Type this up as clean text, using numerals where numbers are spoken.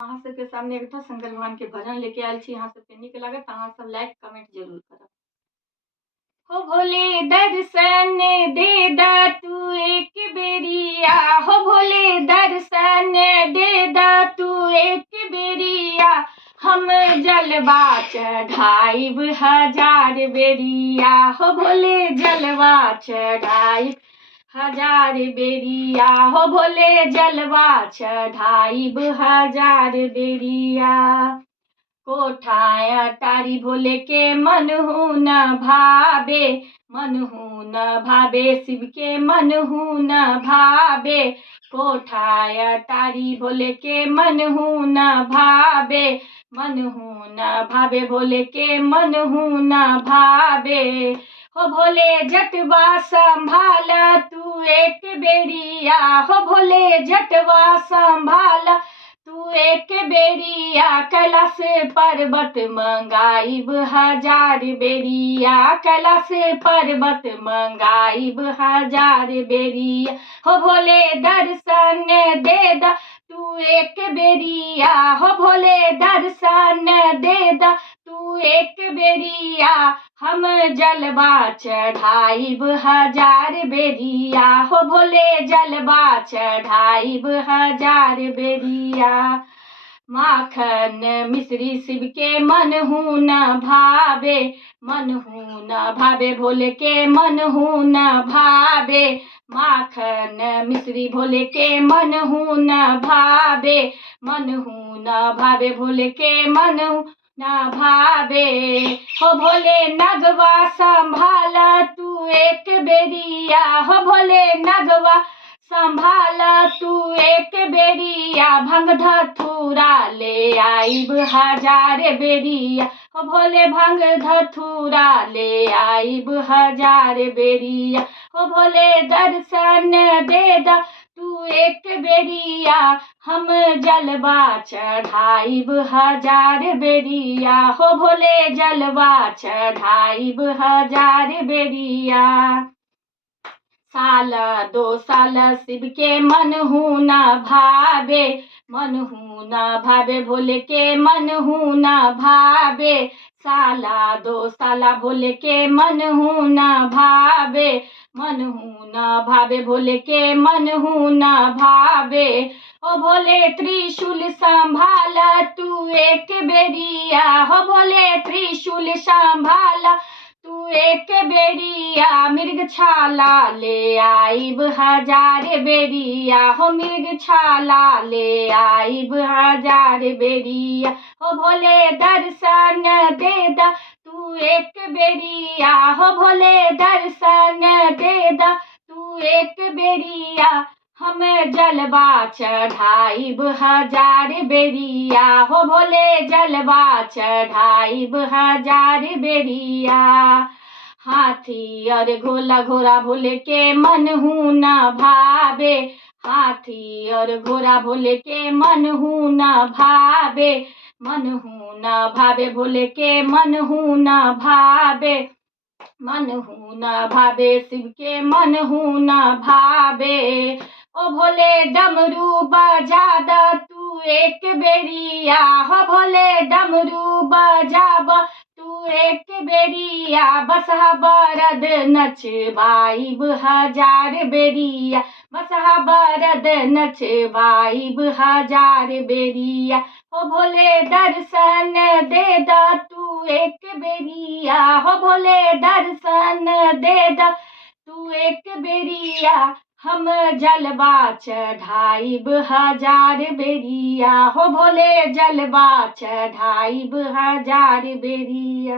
अहाँ सबके सामने एकटा शंकर भगवान के भजन लेके आयल छी। अहाँ सबके नीक लागत अहाँ सब लाइक कमेंट जरूर करब। हो भोले दर्शन दे दा तू एक बेरिया, हो भोले दर्शन दे दा तू एक बेरिया, हम जलवा चढ़ाइब 1000 बेरिया, हो भोले जलवा चढ़ाइब 1000 बेरिया, हो भोले जलवा चढ़ाइब 1000 बेरिया। कोठा अटारी भोले के मनहु न भावे, मनहु न भावे शिव के मनहु न भावे, कोठा अटारी भोले के मनहु न भावे, मनहु न भावे भोले के मनहु न भावे। हो भोले जटवा संभाल तू एक बेरिया, हो भोले जटवा संभाल तू एक बेरिया, कैलाश पर्वत मंगाइब 1000 बेरिया, कैलाश पर्वत मंगाइब 1000 बेरिया, हो भोले दर्शन दे दा तू एक बेरिया, हो भोले दर्शन दे दा तू एक बेरिया, हम जलवा चढ़ाइब 1000 बेरिया, हो भोले जलवा चढ़ाइब 1000 बेरिया। माखन मिश्री शिव के मनहु न भावे, मनहु न भावे भोले के मनहु न भावे, माखन मिश्री भोले के मनहु न भावे, मनहु न भावे भोले के मनहु न भावे। हो भोले नगवा संभाल तू एक बेरिया, हो भोले नगवा संभाल तू एक बेरिया, भंग धतूरा ले आइब 1000 बेरिया, हो भोले भंग धतूरा ले आइब 1000 बेरिया, हो भोले दर्शन दे दा तू एक बेरिया, हम जलवा चढ़ाइब 1000 बेरिया, हो भोले जलवा चढ़ाइब 1000 बेरिया। साल 2 साल शिव के मनहु न भावे, मनहु न भावे भोले के मनहु न भावे, साला 2 साला भोले के मनहु न भावे, मनहु न भावे भोले के मनहु न भावे। हो भोले त्रिशूल संभाल तू एक बेरिया, हो भोले त्रिशूल संभाल तू एक बेरिया, मृग छाला ले आइब 1000 बेरिया, हो मृग छाला ले आइब 1000 बेरिया, हो भोले दर्शन दे दा तू एक बेरिया, हो भोले दर्शन दे दा तू एक बेरिया, हम जलवा चढ़ाइब 1000 बेरिया, हो भोले जलवा चढ़ाइब 1000 बेरिया। हाथी और घोड़ा घोड़ा भोले के मनहु न भावे, हाथी और घोड़ा भोले के मनहु न भावे, मनहु न भावे भोले के मनहु न भावे, मनहु न भावे शिव के मनहु न भावे। ओ भोले डमरू बजा दा तू एक बेरिया, हो भोले डमरू बजाब तू एक बेरिया, बसहा बरद नचवाइब 1000 बेरिया, बसहा बरद नचवाइब 1000 बेरिया, हो भोले दर्शन दे दा तू एक बेरिया, हो भोले दर्शन दे दा तू एक बेरिया, हम जलवा चढ़ाइब 1000 बेरिया, हो भोले जलवा चढ़ाइब 1000 बेरिया।